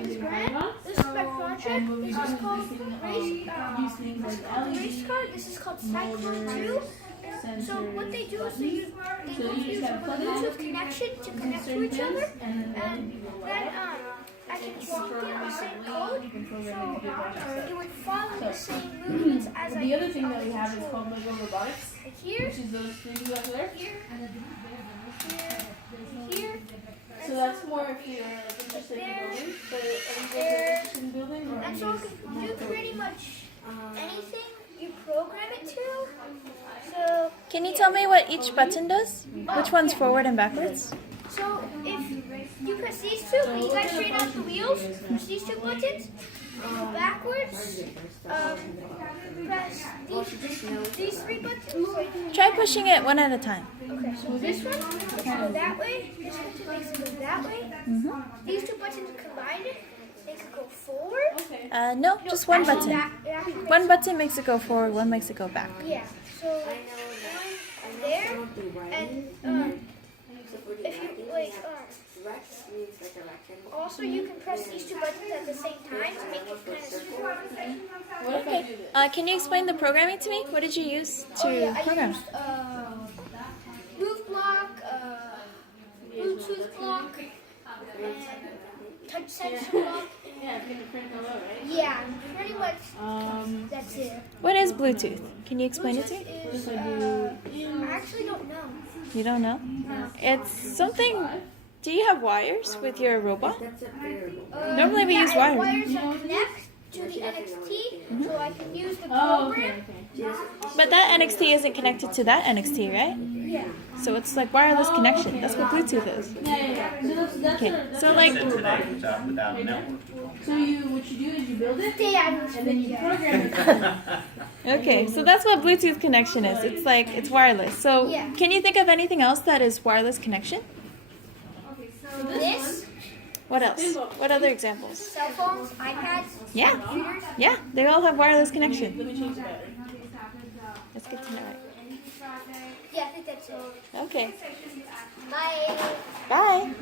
name is Grant. This is my project. This is called race car. This is called Cyclone 2. So what they do is they use a Bluetooth connection to connect to each other, and then I can sync it the same code, so it would follow the same movements as the other thing that we have is called Robotics, here, which is those things up there. Here. So that's more if you're interested in building. But are you interested in building? And so you can do pretty much anything you program it to. So Can you tell me what each button does? Which one's forward and backwards? So if you press these two, and you guys straighten out the wheels, press these two buttons, go backwards, press these three buttons. Try pushing it one at a time. Okay, so this one makes it go that way, this button makes it go that way. These two buttons combined makes it go forward. No, just one Actually, button. that makes One button makes it go forward, one makes it go back. Yeah, so one there, and if you also you can press these two buttons at the same time to make it kind of smooth. Okay. Can you explain the programming to me? What did you use to program? I used move block, Bluetooth block, and touch sensor block. Yeah, pretty much that's it. What is Bluetooth? Can you explain it to me? Is, I actually don't know. You don't know? It's something. Do you have wires with your robot? Normally we use wires. Wires that connect to the NXT, so I can use the program. But that NXT isn't connected to that NXT, right? Yeah. So it's like wireless connection. That's what Bluetooth is. Okay. So like. So what you do is you build it, and then you program it. Okay. So that's what Bluetooth connection is. It's like it's wireless. So can you think of anything else that is wireless connection? This, What else? What other examples? cell phones, iPads, Yeah. computers. Yeah. They all have wireless connection. Let me change the battery. That's good to know. Right? Yeah, I think that's it. Okay. Bye. Bye.